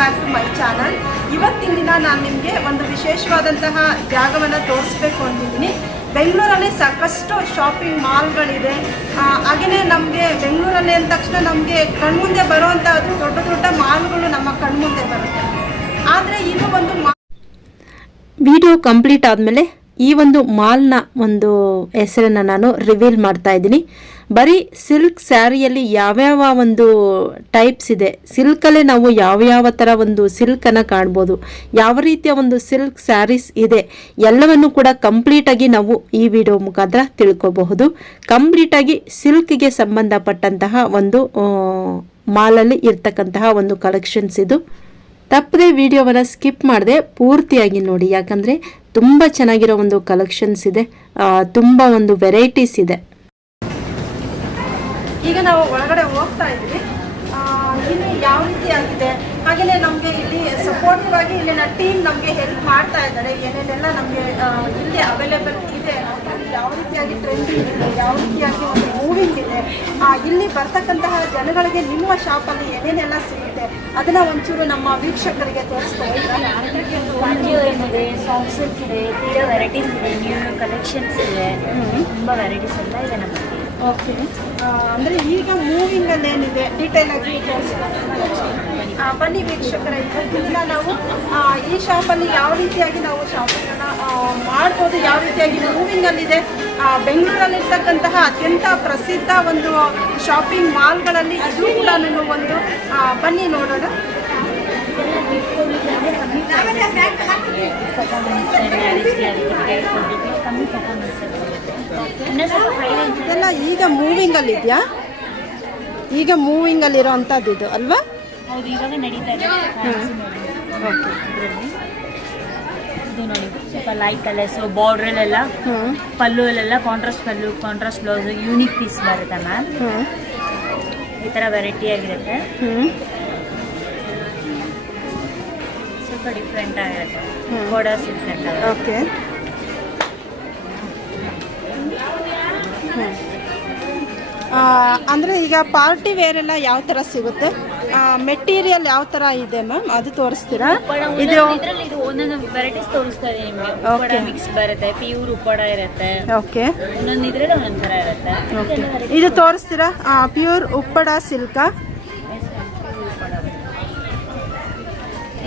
Back to my channel ಇವತ್ತಿನ ದಿನ ನಾನು ನಿಮಗೆ ಒಂದು ವಿಶೇಷವಾದಂತಹ ಜಾಗವನ್ನು ತೋರಿಸ್ಬೇಕು ಅಂತಿದ್ದೀನಿ ಬೆಂಗಳೂರಲ್ಲಿ ಸಾಕಷ್ಟು ಶಾಪಿಂಗ್ ಮಾಲ್ಗಳಿದೆ ಹಾಗೆಯೇ ನಮಗೆ ಬೆಂಗಳೂರಲ್ಲಿ ಅಂದ ತಕ್ಷಣ ನಮಗೆ ಕಣ್ಮುಂದೆ ಬರುವಂಥ ಅದು ದೊಡ್ಡ ದೊಡ್ಡ ಮಾಲ್ಗಳು ನಮ್ಮ ಕಣ್ಮುಂದೆ ಬರುತ್ತೆ. ಆದರೆ ಇದು ಒಂದು ವಿಡಿಯೋ ಕಂಪ್ಲೀಟ್ ಆದಮೇಲೆ ಈ ಒಂದು ಮಾಲ್ನ ಒಂದು ಹೆಸರನ್ನು ನಾನು ರಿವೀಲ್ ಮಾಡ್ತಾ ಇದ್ದೀನಿ. ಬರೀ ಸಿಲ್ಕ್ ಸ್ಯಾರಿಯಲ್ಲಿ ಯಾವ್ಯಾವ ಒಂದು ಟೈಪ್ಸ್ ಇದೆ, ಸಿಲ್ಕಲ್ಲೇ ನಾವು ಯಾವ ಯಾವ ಥರ ಒಂದು ಸಿಲ್ಕನ್ನು ಕಾಣ್ಬೋದು, ಯಾವ ರೀತಿಯ ಒಂದು ಸಿಲ್ಕ್ ಸ್ಯಾರೀಸ್ ಇದೆ, ಎಲ್ಲವನ್ನು ಕೂಡ ಕಂಪ್ಲೀಟಾಗಿ ನಾವು ಈ ವಿಡಿಯೋ ಮುಖಾಂತರ ತಿಳ್ಕೋಬಹುದು. ಕಂಪ್ಲೀಟಾಗಿ ಸಿಲ್ಕ್ಗೆ ಸಂಬಂಧಪಟ್ಟಂತಹ ಒಂದು ಮಾಲಲ್ಲಿ ಇರ್ತಕ್ಕಂತಹ ಒಂದು ಕಲೆಕ್ಷನ್ಸ್ ಇದು. ತಪ್ಪದೆ ವಿಡಿಯೋವನ್ನು ಸ್ಕಿಪ್ ಮಾಡದೆ ಪೂರ್ತಿಯಾಗಿ ನೋಡಿ, ಯಾಕಂದರೆ ತುಂಬ ಚೆನ್ನಾಗಿರೋ ಒಂದು ಕಲೆಕ್ಷನ್ಸ್ ಇದೆ ತುಂಬ ಒಂದು ವೆರೈಟೀಸ್ ಇದೆ. ಈಗ ನಾವು ಒಳಗಡೆ ಹೋಗ್ತಾ ಇದ್ವಿ ಇಲ್ಲಿ ಯಾವ ರೀತಿ ಆಗಿದೆ? ಹಾಗೆಯೇ ನಮಗೆ ಇಲ್ಲಿ ಸಪೋರ್ಟಿವ್ ಆಗಿ ಇಲ್ಲಿನ ಟೀಮ್ ನಮಗೆ ಹೆಲ್ಪ್ ಮಾಡ್ತಾ ಇದ್ದಾರೆ. ಏನೇನೆಲ್ಲ ನಮಗೆ ಇಲ್ಲಿ ಅವೈಲೇಬಲ್ ಇದೆ ಯಾವ ರೀತಿಯಾಗಿ ಟ್ರೆಂಡಿಂಗ್ ಇದೆ ಯಾವ ರೀತಿಯಾಗಿ ಒಂದು ಮೂವಿಂಗ್ ಇದೆ ಇಲ್ಲಿ ಬರ್ತಕ್ಕಂತಹ ಜನಗಳಿಗೆ ನಿಮ್ಮ ಶಾಪಲ್ಲಿ ಏನೇನೆಲ್ಲ ಸಿಗುತ್ತೆ ಅದನ್ನ ಒಂಚೂರು ನಮ್ಮ ವೀಕ್ಷಕರಿಗೆ ತೋರಿಸ್ತಾ ಇದೆ ಸಾಂಗ್ಸ್ ಇದೆ ವೆರೈಟೀಸ್ ಇದೆ ನ್ಯೂ ನ್ಯೂ ಕಲೆಕ್ಷನ್ಸ್ ಇದೆ ತುಂಬ ವೆರೈಟೀಸ್ ಎಲ್ಲ ಇದೆ ನಮ್ಮಲ್ಲಿ. ಓಕೆ ಅಂದರೆ ಈಗ ಮೂವಿಂಗಲ್ಲಿ ಏನಿದೆ ಡೀಟೇಲ್ ಆಗಿ ಬನ್ನಿ ವೀಕ್ಷಕರ ಇವತ್ತಿನ ನಾವು ಆ, ಈ ಶಾಪಲ್ಲಿ ಯಾವ ರೀತಿಯಾಗಿ ನಾವು ಶಾಪಿಂಗನ್ನು ಮಾಡ್ಬೋದು ಯಾವ ರೀತಿಯಾಗಿ ಮೂವಿಂಗಲ್ಲಿದೆ ಬೆಂಗಳೂರಲ್ಲಿರ್ತಕ್ಕಂತಹ ಅತ್ಯಂತ ಪ್ರಸಿದ್ಧ ಒಂದು ಶಾಪಿಂಗ್ ಮಾಲ್ಗಳಲ್ಲಿ ಇದು ಕೂಡ ನಾನು ಒಂದು ಆ, ಬನ್ನಿ ನೋಡೋಣ ಕಮ್ಮಿ ಇದೆಲ್ಲ ಈಗ ಮೂವಿಂಗಲ್ಲಿ ಇದೆಯಾ? ಈಗ ಮೂವಿಂಗಲ್ಲಿರೋ ಅಂಥದ್ದು ಇದು ಅಲ್ವಾ? ಇದೆ. ನೋಡಿ ಸ್ವಲ್ಪ ಲೈಟ್ ಕಲರ್ಸ್ ಬಾರ್ಡ್ರಲ್ಲೆಲ್ಲ ಪಲ್ಲು ಅಲ್ಲೆಲ್ಲ contrast pallu contrast blouse unique piece ಬರುತ್ತೆ ಮ್ಯಾಮ್ ಈ ಥರ ವೆರೈಟಿ ಆಗಿರುತ್ತೆ. ಸ್ವಲ್ಪ ಡಿಫ್ರೆಂಟ್ ಆಗಿರುತ್ತೆ. ಬಾರ್ಡರ್ಸ್ ಡಿಫ್ರೆಂಟ್ ಓಕೆ ಅಂದರೆ ಈಗ ಪಾರ್ಟಿ ವೇರ್ ಎಲ್ಲ ಯಾವ ಥರ ಸಿಗುತ್ತೆ? ಮೆಟೀರಿಯಲ್ ಯಾವ ಥರ ಇದೆ ಮ್ಯಾಮ್? ಅದು ತೋರಿಸ್ತೀರಾ? ಇದು ಇದು ಒಂದೊಂದು ವೆರೈಟೀಸ್ ತೋರಿಸ್ತಾ ಇದೆ ನಿಮಗೆ. Okay. ಮಿಕ್ಸ್ ಬರುತ್ತೆ ಪ್ಯೂರ್ ಉಪ್ಪಡ ಇರುತ್ತೆ. ಓಕೆ ಒಂದೊಂದು ಇದರಲ್ಲಿ ಒಂದೊಂದು ಥರ ಇರುತ್ತೆ. ಓಕೆ ಇದು ತೋರಿಸ್ತೀರಾ? ಪ್ಯೂರ್ ಉಪ್ಪಡ ಸಿಲ್ಕಾ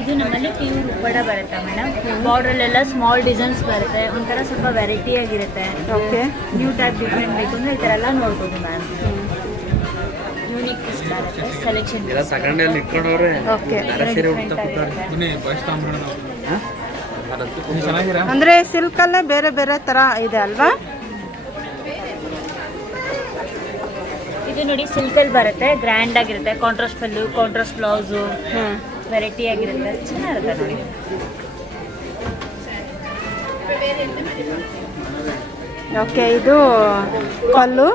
ಇದು ನಮ್ಮಲ್ಲಿ ಪ್ಯೂರ್ ಉಪ್ಪಡ ಬರುತ್ತೆ ಮೇಡಮ್ ಬಾರ್ಡ್ರಲ್ಲೆಲ್ಲ ಸ್ಮಾಲ್ ಡಿಸೈನ್ಸ್ ಬರುತ್ತೆ. ಒಂಥರ ಸ್ವಲ್ಪ ವೆರೈಟಿ ಆಗಿರುತ್ತೆ. ಓಕೆ ನ್ಯೂ ಟೈಪ್ ಡಿಫ್ರೆಂಟ್ ಬೇಕು ಅಂದರೆ ಈ ಥರ ಎಲ್ಲ ನೋಡ್ಬೋದು ಮ್ಯಾಮ್ ಯೂನಿಕ್ ಪೀಸ್ ಬರುತ್ತೆ. ಸೆಲೆಕ್ಷನ್ ಓಕೆ ಕೂತಾರೆ ಚೆನ್ನಾಗಿರ? ಅಂದರೆ ಸಿಲ್ಕಲ್ಲೇ ಬೇರೆ ಬೇರೆ ಥರ ಇದೆ ಅಲ್ವಾ? ಇದು ನೋಡಿ ಸಿಲ್ಕಲ್ಲಿ ಬರುತ್ತೆ. ಗ್ರ್ಯಾಂಡ್ ಆಗಿರುತ್ತೆ. ಕಾಂಟ್ರಾಸ್ಟ್ ಪಲ್ಲು ಕಾಂಟ್ರಾಸ್ಟ್ ಬ್ಲೌಸು ಹ್ಞೂ ವೆರೈಟಿ ಆಗಿರುತ್ತೆ. ಚೆನ್ನಾಗಿರುತ್ತೆ ನೋಡಿ. ಓಕೆ ಇದು ಪಲ್ಲು.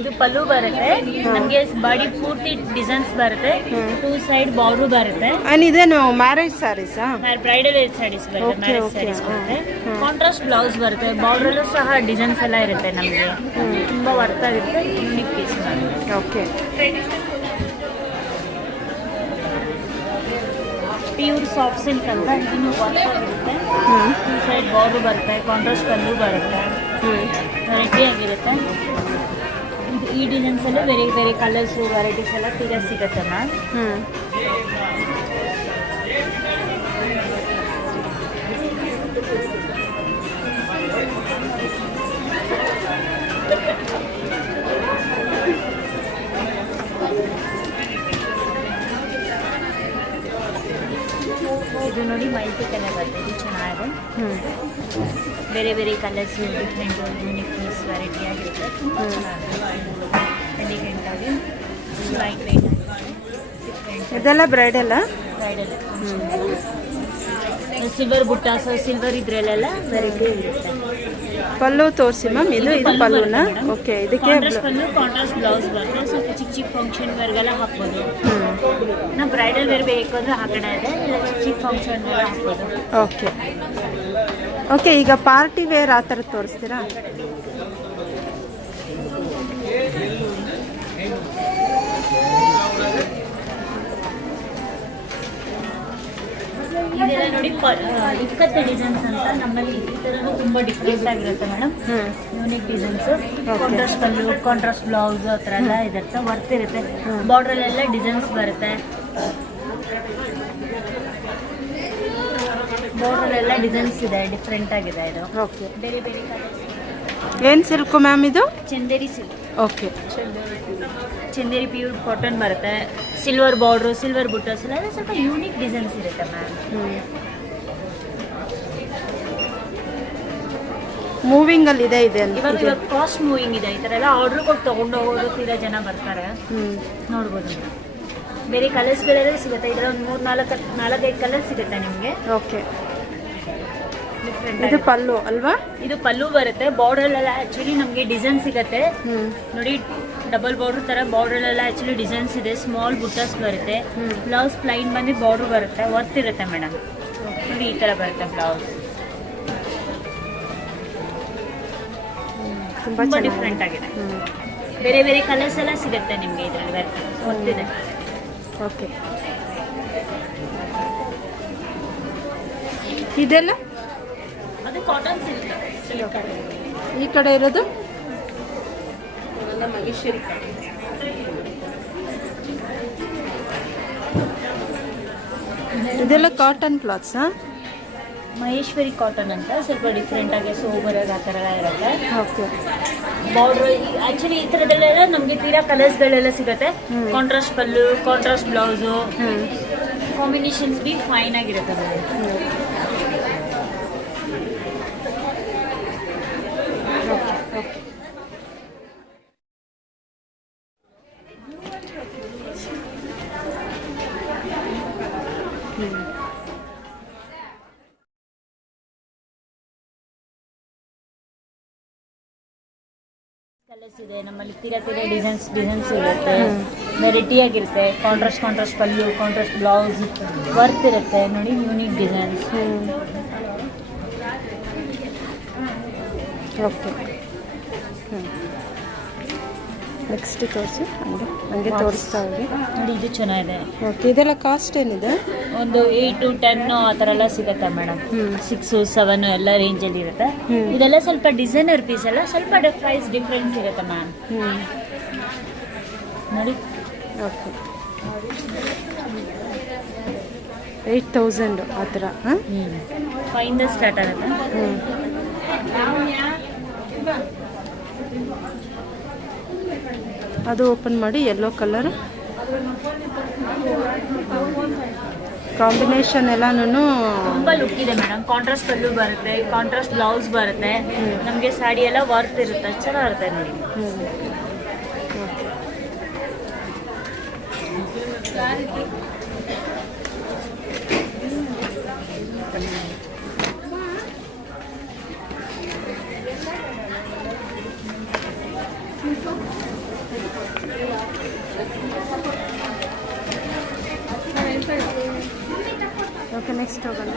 ಇದು ಪಲ್ಲು ಬರುತ್ತೆ. ನಮಗೆ ಬಾಡಿ ಪೂರ್ತಿ ಡಿಸೈನ್ಸ್ ಬರುತ್ತೆ. ಟೂ ಸೈಡ್ ಬಾರ್ಡ್ರು ಬರುತ್ತೆ. ಆ್ಯಂಡ್ ಇದೇನು ಮ್ಯಾರೇಜ್ ಸ್ಯಾರೀಸ್ ಬ್ರೈಡಲ್ ಸ್ಯಾರೀಸ್ ಬರುತ್ತೆ ಮ್ಯಾರೇಜ್ ಸ್ಯಾರೀಸ್ ಬರುತ್ತೆ. ಕಾಂಟ್ರಾಸ್ಟ್ ಬ್ಲೌಸ್ ಬರುತ್ತೆ. ಬಾರ್ಡ್ರಲ್ಲೂ ಸಹ ಡಿಸೈನ್ಸ್ ಎಲ್ಲ ಇರುತ್ತೆ ನಮಗೆ. ತುಂಬ ವರ್ತ್ ಆಗಿರುತ್ತೆ unique piece okay pure soft silk ಅಂತ ಇದನ್ನು ವರ್ಕ್ ಆಗಿರುತ್ತೆ ಟೂ ಸೈಡ್ ಬಾರ್ಡ್ರು ಬರುತ್ತೆ ಕಾಂಟ್ರಾಸ್ಟ್ ಪಲ್ಲು ಬರುತ್ತೆ. ವೆರೈಟಿ ಆಗಿರುತ್ತೆ. ಇದು ಈ ಡಿಸೈನ್ಸಲ್ಲೂ ಬೇರೆ ಬೇರೆ ಕಲರ್ಸು ವೆರೈಟೀಸ್ ಎಲ್ಲ ತೀರಾ ಸಿಗುತ್ತೆ ಮ್ಯಾಮ್ ಇದು ನೋಡಿ ಮಲ್ಟಿ ಕಲರ್ ಬರುತ್ತೆ ಇದು ಚೆನ್ನಾಗಿದೆ. ಬೇರೆ ಬೇರೆ colours different unique piece variety ಆಗಿರುತ್ತೆ ತುಂಬ ಚೆನ್ನಾಗಿದೆ. ಎಲಿಗೆಂಟ್ ಆಗಿ ಲೈಟ್ ವೆಯ್ಟ್ ಡಿಫ್ರೆಂಟ್ ಇದೆಲ್ಲ ಬ್ರೈಡಲ್ಲ ಬ್ರೈಡಲ್ ಸಿಲ್ವರ್ ಬುಟ್ಟಾಸ ಸಿಲ್ವರ್ ಇದ್ರಲ್ಲೆಲ್ಲ ವೆರೈಟಿ ಇರುತ್ತೆ. ಪಲ್ಲು ತೋರಿಸಿ ಮ್ಯಾಮ್ ಇದು ಇದು ಪಲ್ಲುನ? ಓಕೆ ಇದಕ್ಕೆ ಕಾಂಟ್ರಾಸ್ಟ್ ಪಲ್ಲು ಕಾಂಟ್ರಾಸ್ಟ್ ಬ್ಲೌಸ್ ಬರುತ್ತೆ ಸ್ವಲ್ಪ ಚಿಕ್ಕ ಚಿಕ್ಕ ಫಂಕ್ಷನ್ ವೇರ್ಗೆಲ್ಲ ಹಾಕ್ಬೋದು. ನಾವು ಬ್ರೈಡಲ್ ವೇರ್ ಬೇಕಂದ್ರೆ ಹಾಕೋಣ ಆ ಕಡೆ ಇದೆ ಇಲ್ಲ ಚಿಕ್ಕ ಚಿಕ್ಕ ಫಂಕ್ಷನ್ ಹಾಕ್ಬೋದು. ಓಕೆ ಓಕೆ ಈಗ ಪಾರ್ಟಿ ವೇರ್ ಆ ಥರ ತೋರಿಸ್ತೀರಾ? ಇದೆಲ್ಲ ನೋಡಿ ಇಪ್ಪತ್ತು ಡಿಸೈನ್ಸ್ ಅಂತ ನಮ್ಮಲ್ಲಿ ಈ ಥರನೂ ತುಂಬ ಡಿಫ್ರೆಂಟ್ ಆಗಿರುತ್ತೆ madam unique designs contrast pallu contrast blouse ಆ ಥರ ಎಲ್ಲ ಇರುತ್ತೆ. ವರ್ತ್ ಇರುತ್ತೆ ಬಾರ್ಡ್ರಲ್ಲೆಲ್ಲ ಡಿಸೈನ್ಸ್ ಬರುತ್ತೆ. ಬಾರ್ಡ್ರಲ್ಲೆಲ್ಲ ಡಿಸೈನ್ಸ್ ಇದೆ. ಡಿಫ್ರೆಂಟ್ ಆಗಿದೆ ಇದು. ಓಕೆ ಬೇರೆ ಬೇರೆ ಏನು ಸಿಲ್ಕು ಮ್ಯಾಮ್ ಇದು? Chanderi silk okay. Chanderi pure cotton ಬರುತ್ತೆ. ಸಿಲ್ವರ್ ಬಾರ್ಡ್ರು ಸಿಲ್ವರ್ ಬುಟ್ಟಸ್ ಎಲ್ಲ ಸ್ವಲ್ಪ ಯೂನಿಕ್ ಡಿಸೈನ್ಸ್ ಇರುತ್ತೆ ಮ್ಯಾಮ್ ಮೂವಿಂಗ್ ಅಲ್ಲಿ ಇದೆ ಇದೆ ಇವಾಗ ಇವಾಗ ಕಾಸ್ಟ್ ಮೂವಿಂಗ್ ಇದೆ. ಈ ಥರ ಎಲ್ಲ ಆರ್ಡ್ರ್ ಕೊಟ್ಟು ತೊಗೊಂಡು ಹೋಗೋರು ತೀರಾ ಜನ ಬರ್ತಾರೆ. ಹ್ಞೂ ನೋಡ್ಬೋದು ಬೇರೆ ಕಲರ್ಸ್ಗಳೆಲ್ಲ ಸಿಗುತ್ತೆ? ಇದರ ಒಂದು ಮೂರು ನಾಲ್ಕು ನಾಲ್ಕೈದು ಕಲರ್ ಸಿಗುತ್ತೆ ನಿಮಗೆ? ಓಕೆ. ಇದು ಪಲ್ಲು ಅಲ್ವಾ? ಇದು ಪಲ್ಲು ಬರುತ್ತೆ. ಬಾರ್ಡರ್ ಎಲ್ಲ ಆಕ್ಚುಲಿ ನಮಗೆ ಡಿಸೈನ್ ಸಿಗುತ್ತೆ. ನೋಡಿ ಡಬಲ್ ಬಾರ್ಡರ್ ತರ ಬಾರ್ಡರ್ ಎಲ್ಲ ಆಕ್ಚುಲಿ ಡಿಸೈನ್ಸ್ ಇದೆ. ಸ್ಮಾಲ್ ಬುಟ್ಟಸ್ ಬರುತ್ತೆ. ಬ್ಲೌಸ್ ಪ್ಲೈನ್ ಬಂದು ಬಾರ್ಡರ್ ಬರುತ್ತೆ. ವರ್ತ್ ಇರುತ್ತೆ ಮೇಡಮ್ ನೋಡಿ ಈ ತರ ಬರುತ್ತೆ ಬ್ಲೌಸ್ ತುಂಬಾ ಡಿಫ್ರೆಂಟ್ ಆಗಿದೆ. ಬೇರೆ ಬೇರೆ ಕಲರ್ಸ್ ಎಲ್ಲ ಸಿಗುತ್ತೆ ನಿಮಗೆ ಇದರಲ್ಲಿ ವರ್ತಿದೆ ಓಕೆ ಇದೆಲ್ಲ? ಕಾಟನ್ ಸಿಲ್ಕ್ ಈ ಕಡೆ ಇರೋದು? ಇದೆಲ್ಲ ಕಾಟನ್ ಕ್ಲಾತ್ಸಾ ಮಹೇಶ್ವರಿ ಕಾಟನ್ ಅಂತ ಸ್ವಲ್ಪ ಡಿಫ್ರೆಂಟ್ ಆಗಿ ಸೋಬರ್ ಆಗಿ ಆ ಥರ ಇರುತ್ತೆ. ಓಕೆ ಬಾರ್ಡ್ರ್ ಆ್ಯಕ್ಚುಲಿ ಈ ಥರದಲ್ಲೆಲ್ಲ ನಮಗೆ ತೀರಾ ಕಲರ್ಸ್ಗಳೆಲ್ಲ ಸಿಗುತ್ತೆ. Contrast pallu contrast blouse combinations be fine ಆಗಿರುತ್ತೆ. ಕಲರ್ಸ್ ಇದೆ ನಮ್ಮಲ್ಲಿ ತೀರಾ ತೀರ ಡಿಸೈನ್ಸ್ ಡಿಸೈನ್ಸ್ ಇರುತ್ತೆ. ವೆರೈಟಿ ಆಗಿರುತ್ತೆ contrast contrast pallu contrast blouse work ಇರುತ್ತೆ. ನೋಡಿ ಯೂನಿಕ್ ಡಿಸೈನ್ಸ್ ಓಕೆ ನೆಕ್ಸ್ಟ್ ತೋರಿಸಿ. ಹಂಗೆ ಹಂಗೆ ತೋರಿಸ್ತಾ ಹೋಗಿ. ನೋಡಿ ಇದು ಚೆನ್ನಾಗಿದೆ. ಓಕೆ ಇದೆಲ್ಲ ಕಾಸ್ಟ್ ಏನಿದೆ? ಒಂದು ಏಯ್ಟು ಟೆನ್ನು ಆ ಥರ ಎಲ್ಲ ಸಿಗುತ್ತೆ ಮೇಡಮ್ ಸಿಕ್ಸ್ ಸೆವೆನ್ ಎಲ್ಲ ರೇಂಜಲ್ಲಿ ಇರುತ್ತೆ. ಇದೆಲ್ಲ ಸ್ವಲ್ಪ ಡಿಸೈನರ್ ಪೀಸ್ ಎಲ್ಲ ಸ್ವಲ್ಪ ಪ್ರೈಸ್ ಡಿಫ್ರೆನ್ಸ್ ಇರುತ್ತೆ ಮ್ಯಾಮ್ ನೋಡಿ. ಓಕೆ ಏಯ್ಟ್ ತೌಸಂಡು ಆ ಥರ ಹಾಂ? ಫೈಯಿಂದ ಸ್ಟಾರ್ಟ್ ಆಗುತ್ತೆ? ಹ್ಞೂ ಅದು ಓಪನ್ ಮಾಡಿ ಎಲ್ಲೋ ಕಲರ್ ಕಾಂಬಿನೇಷನ್ ಎಲ್ಲಾನು ತುಂಬ ಲುಕ್ ಇದೆ ಮೇಡಮ್ ಕಾಂಟ್ರಾಸ್ಟ್ ಪಲ್ಲು ಬರುತ್ತೆ ಕಾಂಟ್ರಾಸ್ಟ್ ಬ್ಲೌಸ್ ಬರುತ್ತೆ. ನಮಗೆ ಸಾಡಿ ಎಲ್ಲ ವರ್ತ್ ಇರುತ್ತೆ ಚೆನ್ನಾಗಿರುತ್ತೆ ನೋಡಿ. ಓಕೆ ನೆಕ್ಸ್ಟ್ ಹೋಗೋಣ.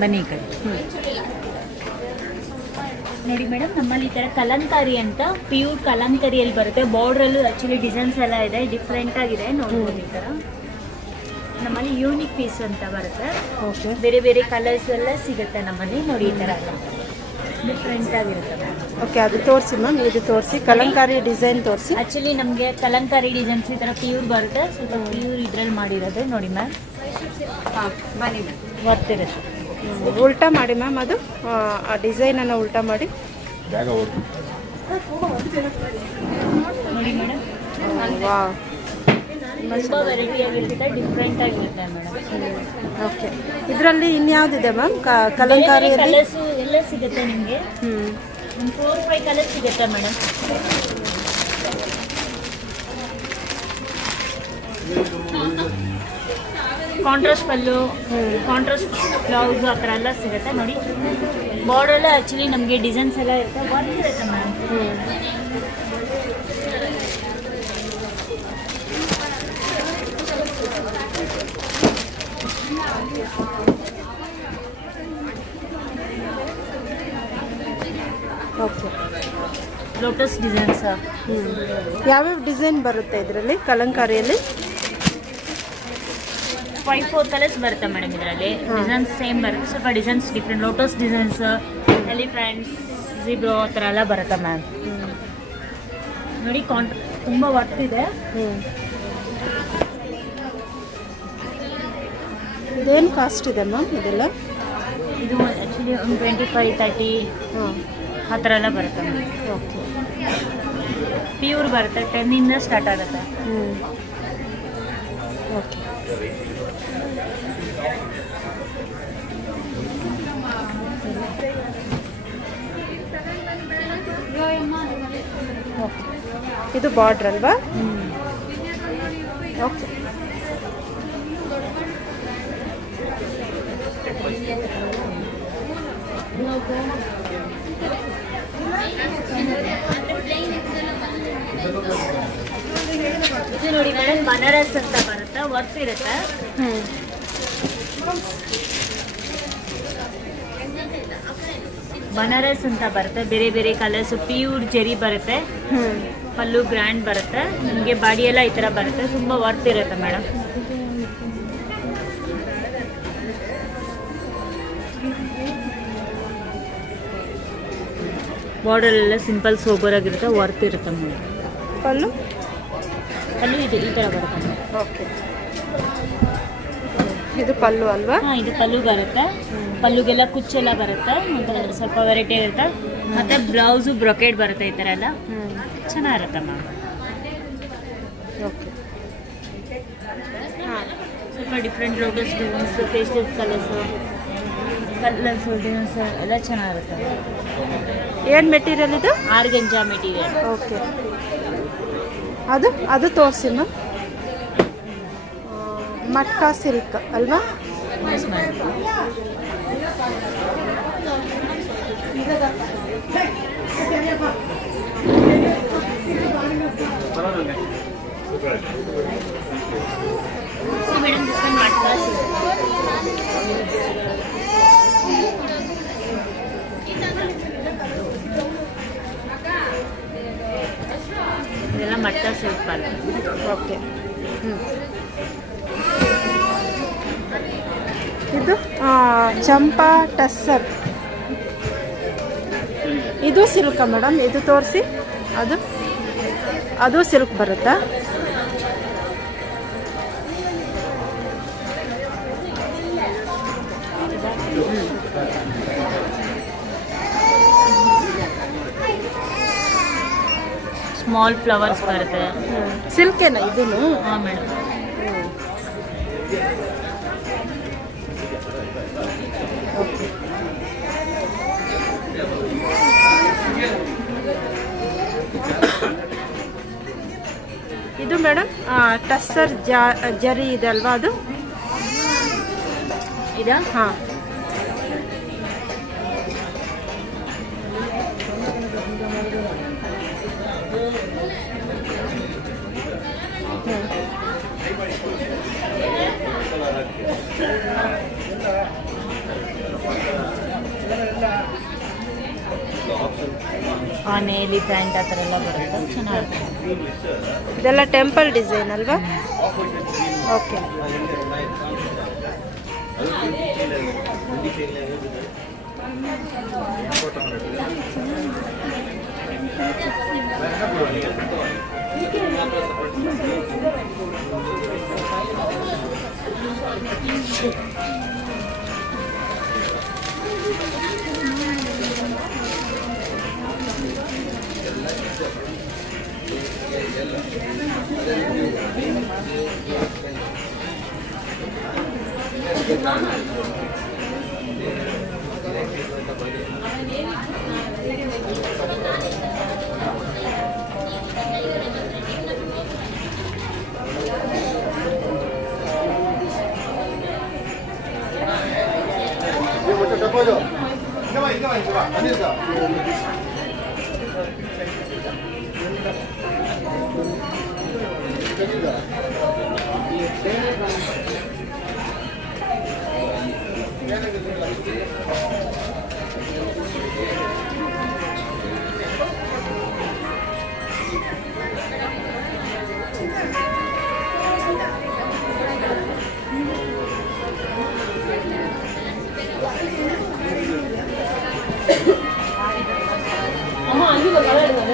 ಬನ್ನಿ ಕಡೆ. ನೋಡಿ ಮೇಡಮ್, ನಮ್ಮಲ್ಲಿ ಈ ಥರ ಕಲಂಕಾರಿ ಅಂತ ಪ್ಯೂರ್ ಕಲಂಕಾರಿಯಲ್ಲಿ ಬರುತ್ತೆ. ಬಾರ್ಡ್ರಲ್ಲೂ ಆ್ಯಕ್ಚುಲಿ ಡಿಸೈನ್ಸ್ ಎಲ್ಲ ಇದೆ ಡಿಫ್ರೆಂಟಾಗಿದೆ ನೋಡ್ಬೋದು ಈ ಥರ ನಮ್ಮಲ್ಲಿ ಯೂನಿಕ್ ಪೀಸ್ ಅಂತ ಬರುತ್ತೆ. ಓಕೆ ಬೇರೆ ಬೇರೆ ಕಲರ್ಸ್ ಎಲ್ಲ ಸಿಗುತ್ತೆ ನಮ್ಮಲ್ಲಿ. ನೋಡಿ ಈ ಥರ ಡಿಫ್ರೆಂಟ್ ಆಗಿರುತ್ತೆ ಓಕೆ ಅದು ತೋರಿಸಿ ಮ್ಯಾಮ್ ಇದು ತೋರಿಸಿ. ಕಲಂಕಾರಿ ಡಿಸೈನ್ ತೋರಿಸಿ. ಆ್ಯಕ್ಚುಲಿ ನಮಗೆ ಕಲಂಕಾರಿ ಡಿಸೈನ್ಸ್ ಈ ಥರ ಪ್ಯೂರ್ ಬರುತ್ತೆ. ಸ್ವಲ್ಪ ಪ್ಯೂರ್ ಇದ್ರಲ್ಲಿ ಮಾಡಿರೋದು ನೋಡಿ ಮ್ಯಾಮ್ ಹಾಂ ಬನ್ನಿ ಮ್ಯಾಮ್ ಬರ್ತಿರುತ್ತೆ. ಉಲ್ಟಾ ಮಾಡಿ ಮ್ಯಾಮ್ ಅದು. ಆ, ಡಿಸೈನನ್ನು ಉಲ್ಟಾ ಮಾಡಿ. ನೋಡಿ ಮೇಡಮ್ ತುಂಬ ವೆರೈಟಿ ಆಗಿರುತ್ತೆ ಡಿಫ್ರೆಂಟ್ ಆಗಿರುತ್ತೆ ಮೇಡಮ್. ಓಕೆ. ಇದರಲ್ಲಿ ಇನ್ಯಾವುದಿದೆ ಮ್ಯಾಮ್? ಕಲಂಕಾರಿಯಲ್ಲಿ? ಕಲರ್ಸ್ ಎಲ್ಲ ಸಿಗುತ್ತೆ ನಿಮಗೆ? ಹ್ಞೂ ಒಂದು ಫೋರ್ ಫೈವ್ ಕಲರ್ ಸಿಗುತ್ತೆ madam? Contrast pallu contrast blouse ಆ ಥರ ಎಲ್ಲ ಸಿಗುತ್ತೆ ನೋಡಿ. ಬಾರ್ಡರ್ ಆ್ಯಕ್ಚುಲಿ ನಮಗೆ ಡಿಸೈನ್ಸ್ ಎಲ್ಲ ಇರುತ್ತೆ ವರ್ಕ್ ಇರುತ್ತೆ ಮ್ಯಾಮ್ ಹ್ಞೂ ಓಕೆ ಲೋಟಸ್ ಡಿಸೈನ್ಸ್ ಹ್ಞೂ ಯಾವ್ಯಾವ ಡಿಸೈನ್ ಬರುತ್ತೆ ಇದರಲ್ಲಿ ಕಲಂಕಾರಿಯಲ್ಲಿ? ಫೈವ್ ಫೋರ್ ಕಲರ್ಸ್ ಬರುತ್ತೆ ಮೇಡಮ್ ಇದರಲ್ಲಿ. ಡಿಸೈನ್ಸ್ ಸೇಮ್ ಬರುತ್ತೆ. ಸ್ವಲ್ಪ designs different lotus designs elephants zebra ಆ ಥರ ಎಲ್ಲ ಬರುತ್ತೆ ಮ್ಯಾಮ್ ನೋಡಿ ಕಾಂಟ್ ತುಂಬ ವರ್ತ್ ಇದೆ. ಹ್ಞೂ ಇದೇನು ಕಾಸ್ಟ್ ಇದೆ ಮ್ಯಾಮ್ ಇದೆಲ್ಲ? ಇದು ಆ್ಯಕ್ಚುಲಿ ಒಂದು ಟ್ವೆಂಟಿ ಫೈವ್ ತರ್ಟಿ ಹಾಂ ಆ ಥರ ಎಲ್ಲ ಬರುತ್ತೆ ಓಕೆ ಪ್ಯೂರ್ ಬರುತ್ತೆ ಟೆನ್ನಿಂದ ಸ್ಟಾರ್ಟ್ ಆಗುತ್ತೆ. ಹ್ಞೂ ಓಕೆ. ಓಕೆ. ಇದು ಬಾರ್ಡ್ರ್ ಅಲ್ವಾ? ಓಕೆ ಇದು ನೋಡಿ ಮೇಡಮ್, ಬನಾರಸ್ ಅಂತ ಬರುತ್ತೆ? ವರ್ತ್ ಇರುತ್ತೆ? ಬನಾರಸ್ ಅಂತ ಬರುತ್ತೆ. ಬೇರೆ ಬೇರೆ ಕಲರ್ಸ್ ಪ್ಯೂರ್ ಜೆರಿ ಬರುತ್ತೆ. ಪಲ್ಲು ಗ್ರ್ಯಾಂಡ್ ಬರುತ್ತೆ. ನಿಮಗೆ ಬಾಡಿ ಎಲ್ಲ ಈ ಥರ ಬರುತ್ತೆ. ತುಂಬ ವರ್ತ್ ಇರುತ್ತೆ ಮೇಡಮ್. ಬಾರ್ಡರ್ ಎಲ್ಲ ಸಿಂಪಲ್ ಸೋಬರ್ ಆಗಿರುತ್ತೆ. ವರ್ತ್ ಇರುತ್ತೆ ಮೇಡಮ್. ಪಲ್ಲು? ಪಲ್ಲು ಇದು ಈ ಥರ ಬರುತ್ತೆ. ಓಕೆ. ಇದು ಪಲ್ಲು ಅಲ್ವಾ? ಹಾಂ ಇದು ಪಲ್ಲು ಬರುತ್ತೆ. ಪಲ್ಲುಗೆಲ್ಲ ಕುಚ್ಚೆಲ್ಲ ಬರುತ್ತೆ. ಮತ್ತೆ ಸ್ವಲ್ಪ ವೆರೈಟಿ ಇರುತ್ತೆ. ಮತ್ತೆ ಬ್ಲೌಸು ಬ್ರೊಕೆಟ್ ಬರುತ್ತೆ ಈ ಥರ ಎಲ್ಲ. ಚೆನ್ನಾಗಿರುತ್ತೆ ಮ್ಯಾಮ್. ಓಕೆ. ಸ್ವಲ್ಪ different lotus designs pastel colours colours designs ಎಲ್ಲ ಚೆನ್ನಾಗಿರುತ್ತೆ. ಏನು ಮೆಟೀರಿಯಲ್ ಇದು? Organza material okay. ಅದು ಅದು ತೋರಿಸಿ ಮ್ಯಾಮ್ ಮಟ್ಕಾ ಸಿಲ್ಕ್ ಅಲ್ವಾ ಯೂಸ್ ಮಾಡಿ madam this one matkas okay ಹ್ಞೂ ಇದು ಚಂಪಾ ಟಸ್ಸರ್. ಇದು ಸಿಲ್ಕ ಮೇಡಮ್. ಇದು ತೋರಿಸಿ. ಅದು ಅದು ಸಿಲ್ಕ್ ಬರುತ್ತಾ? ಸ್ಮಾಲ್ ಫ್ಲವರ್ಸ್ ಬರುತ್ತೆ. ಸಿಲ್ಕೇನ ಇದನ್ನು? ಹಾಂ ಮೇಡಮ್ ಇದು ಮೇಡಮ್ ಟಸ್ಸರ್ ಜರಿ ಇದೆ ಅಲ್ವಾ ಅದು? ಇದಾ? ಹಾಂ. ಚಡ್ಡಿ ಪ್ಯಾಂಟ್ ಆ ಥರ ಎಲ್ಲ ಬರುತ್ತೆ. ಚೆನ್ನಾಗಿದೆ ಇದೆಲ್ಲ ಟೆಂಪಲ್ ಡಿಸೈನ್ ಅಲ್ವಾ? ಓಕೆ. 行けば行けば行けば。我妈，你这个咋来着呢？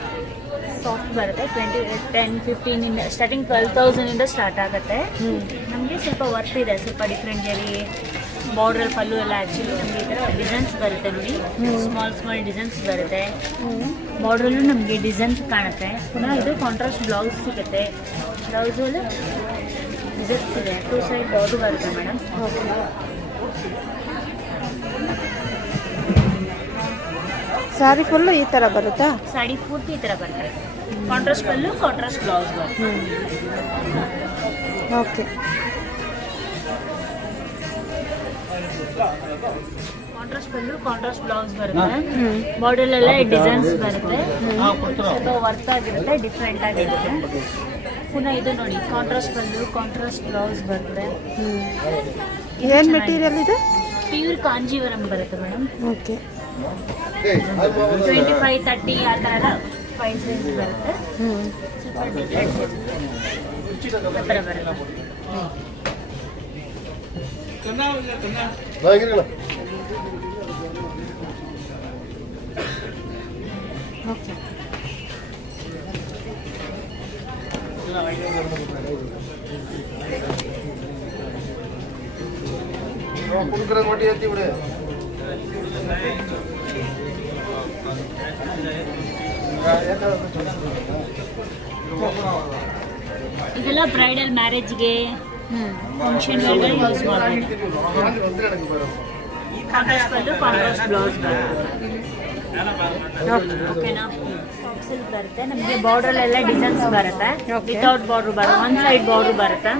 ಬರುತ್ತೆ. ಟ್ವೆಂಟಿ ಟೆನ್ ಫಿಫ್ಟೀನ್ ಇಂದ ಸ್ಟಾರ್ಟಿಂಗ್ ಟ್ವೆಲ್ ತೌಸಂಡಿಂದ ಸ್ಟಾರ್ಟ್ ಆಗುತ್ತೆ. ನಮಗೆ ಸ್ವಲ್ಪ ವರ್ತ್ ಇದೆ. ಸ್ವಲ್ಪ ಡಿಫ್ರೆಂಟ್ ಜರಿ ಬಾರ್ಡರ್ ಪಲ್ಲು ಎಲ್ಲ ಆ್ಯಕ್ಚುಲಿ ನಮಗೆ ಈ ಥರ ಡಿಸೈನ್ಸ್ ಬರುತ್ತೆ ನೋಡಿ. ಸ್ಮಾಲ್ ಸ್ಮಾಲ್ ಡಿಸೈನ್ಸ್ ಬರುತ್ತೆ. ಬಾರ್ಡ್ರಲ್ಲೂ ನಮಗೆ ಡಿಸೈನ್ಸ್ ಕಾಣುತ್ತೆ. ಪುನಃ ಇದು ಕಾಂಟ್ರಾಸ್ಟ್ ಬ್ಲೌಸ್ ಸಿಗುತ್ತೆ. ಬ್ಲೌಸಲ್ಲಿ ಡಿಸೈನ್ಸ್ ಇದೆ. ಟೂ ಸೈಡ್ ಬಾರ್ಡ್ರ್ ಬರುತ್ತೆ ಮೇಡಮ್ ಸ್ಯಾರಿ ಫುಲ್ಲು ಈ ಥರ ಬರುತ್ತಾ? ಸಾರಿ ಪೂರ್ತಿ ಈ ಥರ ಬರುತ್ತೆ ಕಾಂಟ್ರಾಸ್ಟ್ ಪಲ್ಲು ಕಾಂಟ್ರಾಸ್ಟ್ ಬ್ಲೌಸ್ ಬರುತ್ತೆ okay contrast pallu contrast blouse ಬರುತ್ತೆ. ಬಾರ್ಡರ್ ಎಲ್ಲ ಡಿಸೈನ್ಸ್ ಬರುತ್ತೆ. ಸ್ವಲ್ಪ ವರ್ತ್ ಆಗಿರುತ್ತೆ ಡಿಫ್ರೆಂಟ್ ಆಗಿರುತ್ತೆ. ಪುನಃ ಇದು ನೋಡಿ ಕಾಂಟ್ರಾಸ್ಟ್ ಪಲ್ಲು ಕಾಂಟ್ರಾಸ್ಟ್ ಬ್ಲೌಸ್ ಬರುತ್ತೆ. ಏನು ಮೆಟೀರಿಯಲ್ ಇದು? ಪ್ಯೂರ್ ಕಾಂಜೀವರಂ ಬರುತ್ತೆ madam okay twenty five thirty ಆ ಥರ ಎಲ್ಲ ಪ್ರೈಸ್ ರೇಂಜ್ ಬರುತ್ತೆ ಹ್ಞೂ ಸ್ವಲ್ಪ ಡಿಫ್ರೆಂಟ್ ಆ ಥರ ಬರುತ್ತೆ ಓಕೆ ಕುಡ್ಕರ ಕೊಟ್ಟಿ ಅಂತಿ ಬಿಡು ಇದೆಲ್ಲ ಬ್ರೈಡಲ್ ಮ್ಯಾರೇಜ್ಗೆ ಹ್ಞೂ ಫಂಕ್ಷನ್ ಯೂಸ್ ಓಕೆನಾ? ಬರುತ್ತೆ. ನಮಗೆ ಬಾರ್ಡರ್ ಎಲ್ಲ ಡಿಸೈನ್ಸ್ ಬರುತ್ತೆ. ವಿತೌಟ್ ಬಾರ್ಡರ್ ಬರುತ್ತೆ. ಒನ್ ಸೈಡ್ ಬಾರ್ಡರ್ ಬರುತ್ತೆ.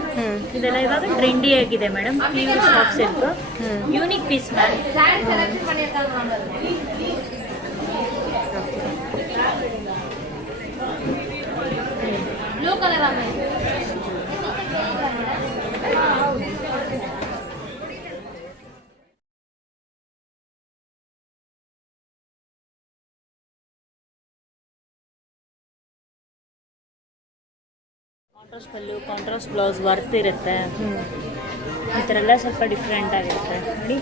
ಇದೆಲ್ಲ ಇವಾಗ ಟ್ರೆಂಡಿ ಆಗಿದೆ madam pure soft silk unique piece ma'am contrast pallu contrast blouse worth ಇರುತ್ತೆ ಈ ಥರ ಎಲ್ಲ ಸ್ವಲ್ಪ ಡಿಫ್ರೆಂಟ್ ಆಗಿರುತ್ತೆ. ನೋಡಿ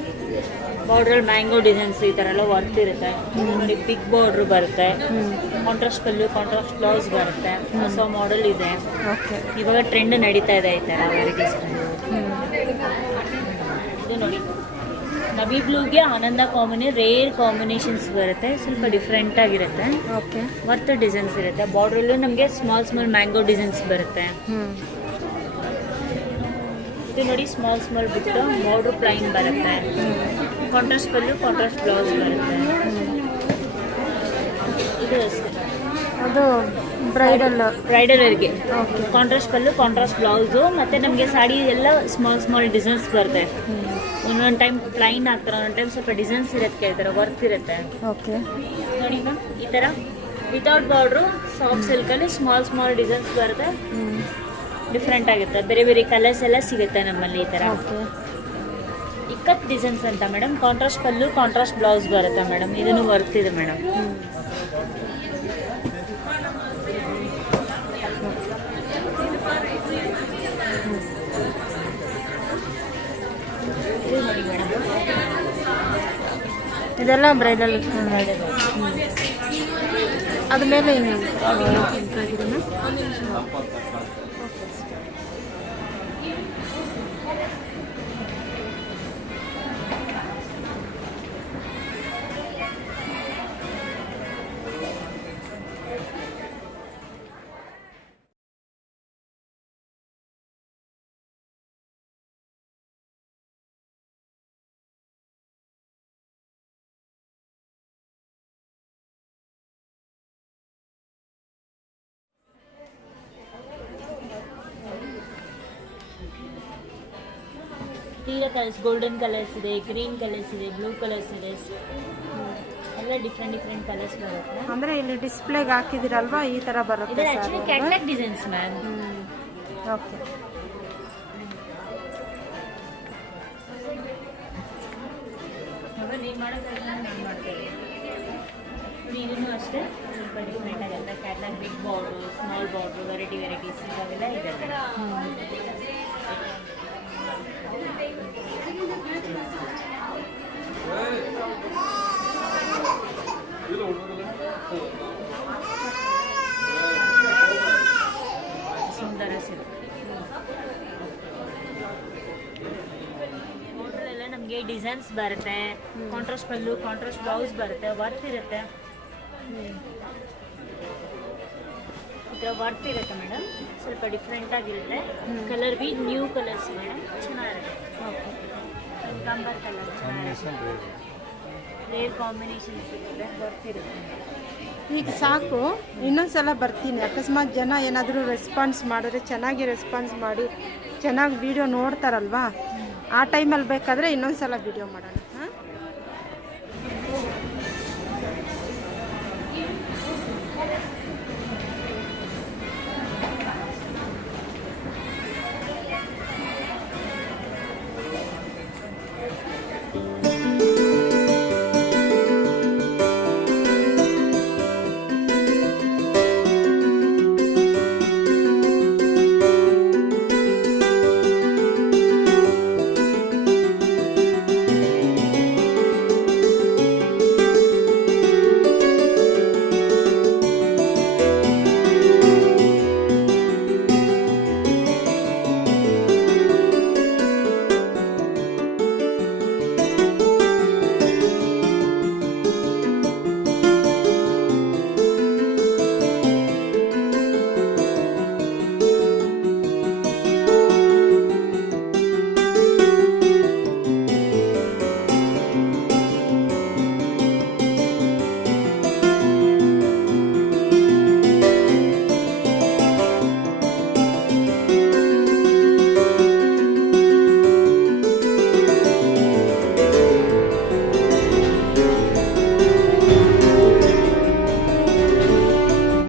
ಬಾರ್ಡ್ರಲ್ಲಿ ಮ್ಯಾಂಗೋ ಡಿಸೈನ್ಸ್ ಈ ಥರ ಎಲ್ಲ ವರ್ತ್ ಇರುತ್ತೆ. ನೋಡಿ ಬಿಗ್ ಬಾರ್ಡ್ರ್ ಬರುತ್ತೆ. ಕಾಂಟ್ರಾಸ್ಟ್ ಪಲ್ಲು ಕಾಂಟ್ರಾಸ್ಟ್ ಬ್ಲೌಸ್ ಬರುತ್ತೆ. ಹೊಸ ಮಾಡೆಲ್ ಇದೆ. ಓಕೆ. ಇವಾಗ ಟ್ರೆಂಡ್ ನಡೀತಾ ಇದೆ ಈ ಥರ ವೆರೈಟೀಸ್ ಇದು ನೋಡಿ ನಬಿ ಬ್ಲೂಗೆ ಆನಂದ ಕಾಮನಿ ರೇರ್ ಕಾಂಬಿನೇಷನ್ಸ್ ಬರುತ್ತೆ. ಸ್ವಲ್ಪ ಡಿಫ್ರೆಂಟ್ ಆಗಿರುತ್ತೆ. ಓಕೆ. ವರ್ತ್ ಡಿಸೈನ್ಸ್ ಇರುತ್ತೆ. ಬಾರ್ಡ್ರಲ್ಲೂ ನಮಗೆ ಸ್ಮಾಲ್ ಸ್ಮಾಲ್ ಮ್ಯಾಂಗೋ ಡಿಸೈನ್ಸ್ ಬರುತ್ತೆ. ಇದು ನೋಡಿ ಸ್ಮಾಲ್ ಸ್ಮಾಲ್ ಬಿಟ್ಟು ಬಾರ್ಡ್ರ್ ಪ್ಲೈನ್ ಬರುತ್ತೆ. ಕಾಂಟ್ರಾಸ್ಟ್ ಪಲ್ಲು ಕಾಂಟ್ರಾಸ್ಟ್ ಬ್ಲೌಸ್ ಬರುತ್ತೆ. ಇದು ಅದು bridal bridal ವೇರ್ಗೆ okay contrast pallu contrast blouse ಮತ್ತು ನಮಗೆ ಸಾಡಿ ಎಲ್ಲ ಸ್ಮಾಲ್ ಸ್ಮಾಲ್ ಡಿಸೈನ್ಸ್ ಬರುತ್ತೆ. ಒಂದೊಂದು ಟೈಮ್ ಪ್ಲೈನ್ ಆಗ್ತಾರೆ ಒಂದೊಂದು ಟೈಮ್ ಸ್ವಲ್ಪ ಡಿಸೈನ್ಸ್ ಇರುತ್ತೆ ಕೇಳ್ತಾರೆ ವರ್ತ್ ಇರುತ್ತೆ. ಓಕೆ ನೋಡಿ ಮ್ಯಾಮ್ ಈ ಥರ ವಿತೌಟ್ ಬಾರ್ಡ್ರು ಸಾಫ್ಟ್ ಸಿಲ್ಕಲ್ಲಿ ಸ್ಮಾಲ್ ಸ್ಮಾಲ್ ಡಿಸೈನ್ಸ್ ಬರುತ್ತೆ. ಡಿಫ್ರೆಂಟ್ ಆಗುತ್ತೆ. ಬೇರೆ ಬೇರೆ ಕಲರ್ಸ್ ಎಲ್ಲ ಸಿಗುತ್ತೆ ನಮ್ಮಲ್ಲಿ ಈ ಥರ. ಇಕ್ಕತ್ತು ಇಕ್ಕತ್ ಡಿಸೈನ್ಸ್ ಅಂತ madam contrast pallu contrast blouse ಬರುತ್ತೆ ಮೇಡಮ್ ಇದನ್ನು ವರ್ತ್ ಇದೆ ಮೇಡಮ್ ಇದೆಲ್ಲ ಬ್ರೈಡಲ್ ಅದ್ಮೇಲೆ ಹಿಂಗೆ ತೀರ ಕಲರ್ಸ್ ಗೋಲ್ಡನ್ ಕಲರ್ಸ್ ಇದೆ ಗ್ರೀನ್ ಕಲರ್ಸ್ ಇದೆ ಬ್ಲೂ ಕಲರ್ಸ್ ಇದೆ. ಎಲ್ಲ ಡಿಫ್ರೆಂಟ್ ಡಿಫ್ರೆಂಟ್ ಕಲರ್ಸ್ ಬರುತ್ತೆ. ಅಂದ್ರೆ ಇಲ್ಲಿ ಡಿಸ್ಪ್ಲೇಗೆ ಹಾಕಿದಿರಲ್ವಾ? ಈ ತರ ಬರುತ್ತೆ ಇದು actually catalogue designs ma'am okay ನೀವು ಮಾಡೋಕೆ ನಾನು ಮಾಡ್ತೀನಿ. ಇದನ್ನು ಅಷ್ಟೇ? ಸ್ವಲ್ಪ different catalogue big border small border variety varieties ಇವಾಗೆಲ್ಲ ಇದೆ. ಸುಂದರ ಸಿಲ್ಕ್ ಎಲ್ಲ ನಮಗೆ ಡಿಸೈನ್ಸ್ ಬರುತ್ತೆ ಕಾಂಟ್ರಾಸ್ಟ್ ಪಲ್ಲು ಕಾಂಟ್ರಾಸ್ಟ್ ಬ್ಲೌಸ್ ಬರುತ್ತೆ ವರ್ತ್ ಇರುತ್ತೆ. ಈ ಥರ ವರ್ತ್ ಇರುತ್ತೆ ಮೇಡಮ್. ಸ್ವಲ್ಪ ಡಿಫ್ರೆಂಟ್ ಆಗಿರುತ್ತೆ. Colour be new colours madam. ಚೆನ್ನಾಗಿರುತ್ತೆ. ಕಲರ್ ರೇರ್ ಕಾಂಬಿನೇಷನ್ಸ್ ಇರುತ್ತೆ ವರ್ತ್ ಇರುತ್ತೆ ಈಗ ಸಾಕು. ಇನ್ನೊಂದ್ಸಲ ಬರ್ತೀನಿ. ಅಕಸ್ಮಾತ್ ಜನ ಏನಾದರೂ ರೆಸ್ಪಾನ್ಸ್ ಮಾಡಿದ್ರೆ ಚೆನ್ನಾಗಿ ರೆಸ್ಪಾನ್ಸ್ ಮಾಡಿ, ಚೆನ್ನಾಗಿ ವಿಡಿಯೋ ನೋಡ್ತಾರಲ್ವಾ? ಆ ಟೈಮಲ್ಲಿ ಬೇಕಾದರೆ ಇನ್ನೊಂದ್ಸಲ ವಿಡಿಯೋ ಮಾಡೋಣ.